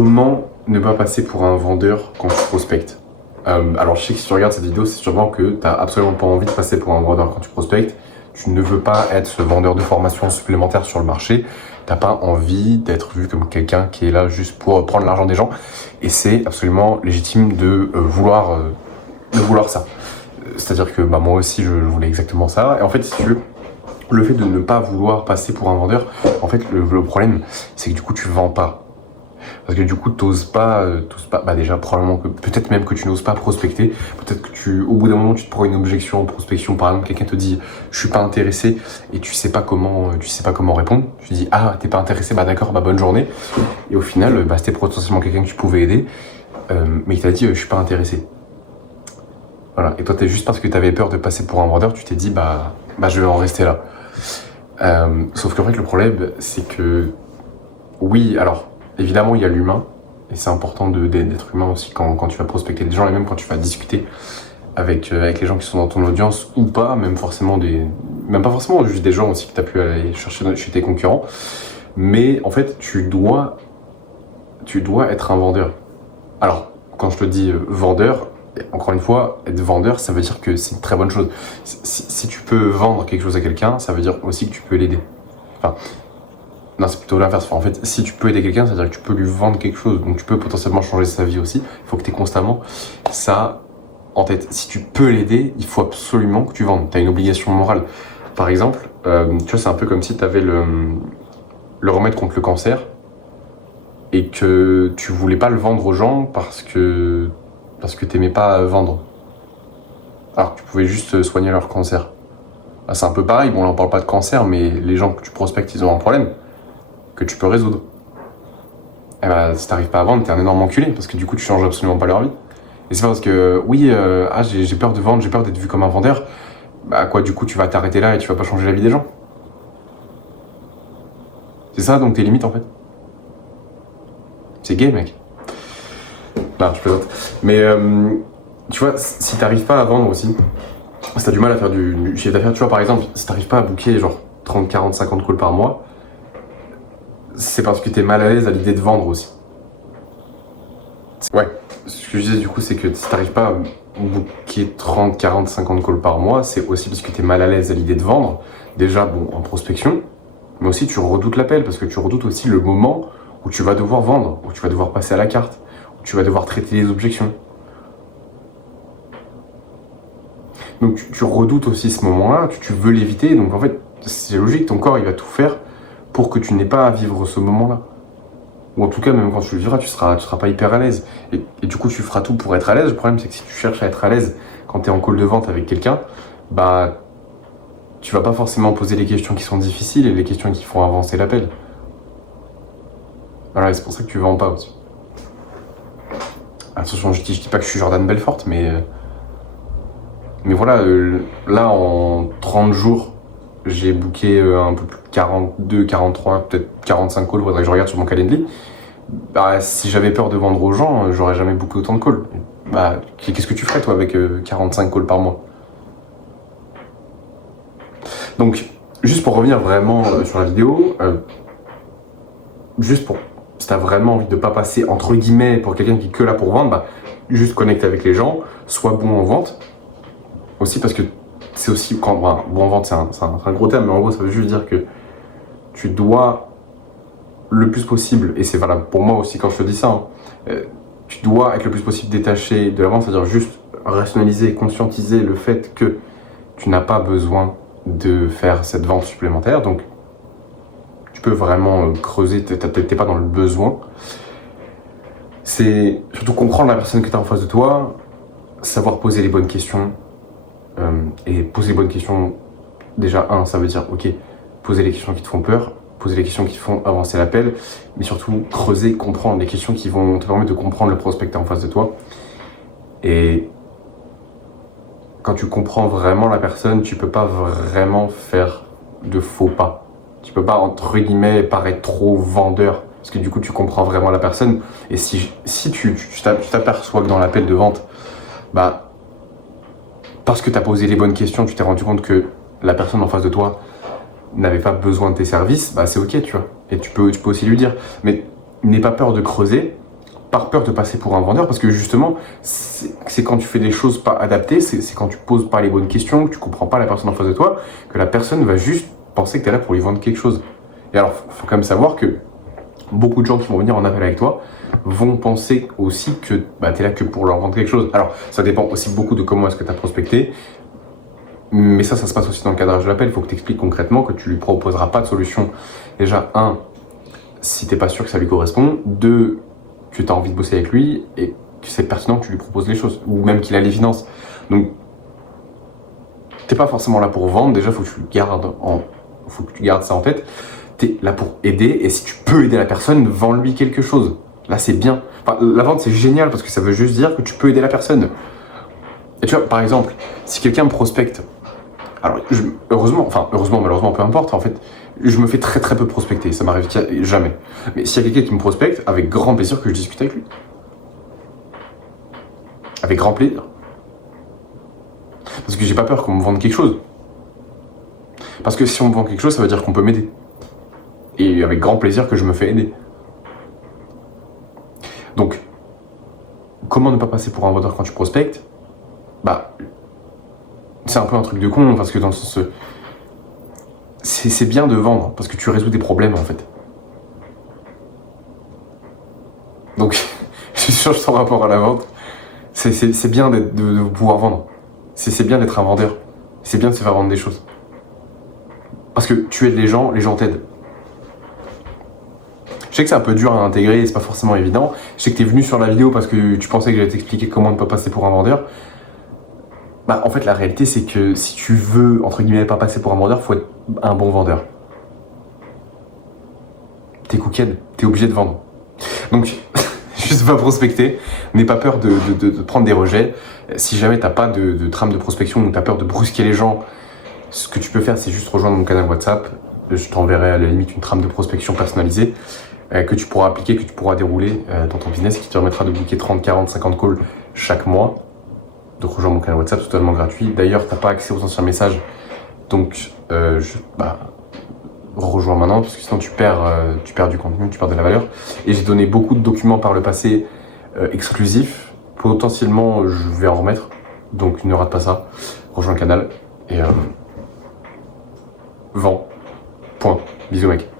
Comment ne pas passer pour un vendeur quand tu prospectes? Alors je sais que si tu regardes cette vidéo, c'est sûrement que tu n'as absolument pas envie de passer pour un vendeur quand tu prospectes. Tu ne veux pas être ce vendeur de formation supplémentaire sur le marché. Tu n'as pas envie d'être vu comme quelqu'un qui est là juste pour prendre l'argent des gens. Et c'est absolument légitime de vouloir ça. C'est-à-dire que moi aussi je voulais exactement ça. Et en fait, si tu veux, le fait de ne pas vouloir passer pour un vendeur, en fait le problème c'est que du coup tu vends pas. Parce que du coup, t'oses pas, déjà probablement que peut-être même que tu n'oses pas prospecter. Peut-être que au bout d'un moment, tu te prends une objection en prospection. Par exemple, quelqu'un te dit, je suis pas intéressé, et tu sais pas comment répondre. Tu dis, ah, t'es pas intéressé, bah d'accord, bah bonne journée. Et au final, c'était potentiellement quelqu'un que tu pouvais aider, mais il t'a dit, je suis pas intéressé. Voilà. Et toi, juste parce que t'avais peur de passer pour un vendeur, tu t'es dit, bah je vais en rester là. Sauf qu'en fait, le problème, c'est que, oui, alors, évidemment, il y a l'humain, et c'est important d'être humain aussi quand tu vas prospecter des gens, et même quand tu vas discuter avec les gens qui sont dans ton audience, ou pas, même pas forcément juste des gens aussi que tu as pu aller chercher chez tes concurrents, mais en fait, tu dois être un vendeur. Alors, quand je te dis vendeur, encore une fois, être vendeur, ça veut dire que c'est une très bonne chose. Si tu peux vendre quelque chose à quelqu'un, ça veut dire aussi que tu peux l'aider. Enfin, non, c'est plutôt l'inverse. En fait, si tu peux aider quelqu'un, c'est-à-dire que tu peux lui vendre quelque chose. Donc, tu peux potentiellement changer sa vie aussi. Il faut que tu aies constamment ça en tête. Si tu peux l'aider, il faut absolument que tu vendes. Tu as une obligation morale. Par exemple, tu vois, c'est un peu comme si tu avais le remède contre le cancer et que tu voulais pas le vendre aux gens parce que t'aimais pas vendre. Alors que tu pouvais juste soigner leur cancer. Bah, c'est un peu pareil. Bon, là, on parle pas de cancer, mais les gens que tu prospectes, ils ont un problème que tu peux résoudre. Et bah, si t'arrives pas à vendre, t'es un énorme enculé, parce que du coup, tu changes absolument pas leur vie. Et c'est pas parce que, oui, j'ai peur de vendre, j'ai peur d'être vu comme un vendeur, bah quoi, du coup, tu vas t'arrêter là et tu vas pas changer la vie des gens. C'est ça, donc tes limites, en fait. C'est gay, mec. Non, je plaisante. Mais, tu vois, si t'arrives pas à vendre aussi, si t'as du mal à faire du chiffre d'affaires, tu vois, par exemple, si t'arrives pas à booker, genre, 30, 40, 50 calls par mois, c'est parce que t'es mal à l'aise à l'idée de vendre aussi. Ouais, ce que je disais du coup, c'est que si t'arrives pas à booker 30, 40, 50 calls par mois, c'est aussi parce que t'es mal à l'aise à l'idée de vendre. Déjà, bon, en prospection, mais aussi tu redoutes l'appel, parce que tu redoutes aussi le moment où tu vas devoir vendre, où tu vas devoir passer à la carte, où tu vas devoir traiter les objections. Donc tu redoutes aussi ce moment-là, tu veux l'éviter, donc en fait, c'est logique, ton corps il va tout faire pour que tu n'aies pas à vivre ce moment-là. Ou en tout cas, même quand tu le vivras, tu seras pas hyper à l'aise. Et du coup, tu feras tout pour être à l'aise. Le problème, c'est que si tu cherches à être à l'aise quand tu es en call de vente avec quelqu'un, bah, tu vas pas forcément poser les questions qui sont difficiles et les questions qui font avancer l'appel. Voilà, et c'est pour ça que tu vends pas aussi. Attention, je dis pas que je suis Jordan Belfort, mais voilà, là, en 30 jours, j'ai booké un peu plus de 42, 43, peut-être 45 calls, faudrait que je regarde sur mon calendrier. Bah, si j'avais peur de vendre aux gens, j'aurais jamais booké autant de calls. Bah, qu'est-ce que tu ferais toi avec 45 calls par mois? Donc, juste pour revenir vraiment sur la vidéo, juste pour, si t'as vraiment envie de pas passer entre guillemets pour quelqu'un qui est que là pour vendre, bah, juste connecte avec les gens, sois bon en vente. Aussi parce que c'est aussi, bon en vente c'est un gros terme, mais en gros ça veut juste dire que tu dois le plus possible, et c'est valable pour moi aussi quand je te dis ça, tu dois être le plus possible détaché de la vente, c'est-à-dire juste rationaliser, conscientiser le fait que tu n'as pas besoin de faire cette vente supplémentaire, donc tu peux vraiment creuser, t'es pas dans le besoin. C'est surtout comprendre la personne que tu as en face de toi, savoir poser les bonnes questions, et poser les bonnes questions, déjà ça veut dire, ok, poser les questions qui te font peur, poser les questions qui te font avancer l'appel, mais surtout creuser, comprendre les questions qui vont te permettre de comprendre le prospect en face de toi. Et quand tu comprends vraiment la personne, tu peux pas vraiment faire de faux pas. Tu peux pas, entre guillemets, paraître trop vendeur, parce que du coup tu comprends vraiment la personne. Et si tu t'aperçois que dans l'appel de vente, bah, parce que tu as posé les bonnes questions, tu t'es rendu compte que la personne en face de toi n'avait pas besoin de tes services, bah c'est ok, tu vois. Et tu peux aussi lui dire. Mais n'aie pas peur de creuser, par peur de passer pour un vendeur, parce que justement, c'est quand tu fais des choses pas adaptées, c'est quand tu poses pas les bonnes questions, que tu comprends pas la personne en face de toi, que la personne va juste penser que tu es là pour lui vendre quelque chose. Et alors, faut quand même savoir que beaucoup de gens qui vont venir en appel avec toi vont penser aussi que tu es là que pour leur vendre quelque chose. Alors, ça dépend aussi beaucoup de comment est-ce que tu as prospecté, mais ça se passe aussi dans le cadrage de l'appel. Il faut que tu expliques concrètement que tu lui proposeras pas de solution. Déjà, un, si t'es pas sûr que ça lui correspond. Deux, que tu as envie de bosser avec lui et que c'est pertinent que tu lui proposes les choses, ou même qu'il a les finances. Donc, t'es pas forcément là pour vendre. Déjà, faut que tu gardes ça en tête. T'es là pour aider, et si tu peux aider la personne, vends-lui quelque chose. Là, c'est bien. Enfin, la vente, c'est génial parce que ça veut juste dire que tu peux aider la personne. Et tu vois, par exemple, si quelqu'un me prospecte, alors heureusement, malheureusement, peu importe, en fait, je me fais très très peu prospecter, ça m'arrive jamais. Mais s'il y a quelqu'un qui me prospecte, avec grand plaisir que je discute avec lui. Avec grand plaisir. Parce que j'ai pas peur qu'on me vende quelque chose. Parce que si on me vend quelque chose, ça veut dire qu'on peut m'aider. Et avec grand plaisir que je me fais aider. Donc, comment ne pas passer pour un vendeur quand tu prospectes? C'est un peu un truc de con, parce que dans le sens... C'est bien de vendre, parce que tu résous des problèmes, en fait. Donc, je change ton rapport à la vente. C'est bien de pouvoir vendre. C'est bien d'être un vendeur. C'est bien de se faire vendre des choses. Parce que tu aides les gens t'aident. Je sais que c'est un peu dur à intégrer et c'est pas forcément évident. Je sais que t'es venu sur la vidéo parce que tu pensais que j'allais t'expliquer comment ne pas passer pour un vendeur. En fait, la réalité, c'est que si tu veux, entre guillemets, pas passer pour un vendeur, faut être un bon vendeur. T'es cooked, t'es obligé de vendre. Donc, juste va prospecter, n'aie pas peur de prendre des rejets. Si jamais t'as pas de trame de prospection ou t'as peur de brusquer les gens, ce que tu peux faire, c'est juste rejoindre mon canal WhatsApp. Je t'enverrai à la limite une trame de prospection personnalisée que tu pourras appliquer, que tu pourras dérouler dans ton business, qui te permettra de booker 30, 40, 50 calls chaque mois. Donc rejoins mon canal WhatsApp, c'est totalement gratuit. D'ailleurs, t'as pas accès aux anciens messages, donc rejoins maintenant, parce que sinon tu perds du contenu, tu perds de la valeur. Et j'ai donné beaucoup de documents par le passé exclusifs. Potentiellement, je vais en remettre, donc ne rate pas ça. Rejoins le canal et vends. Point. Bisous mec.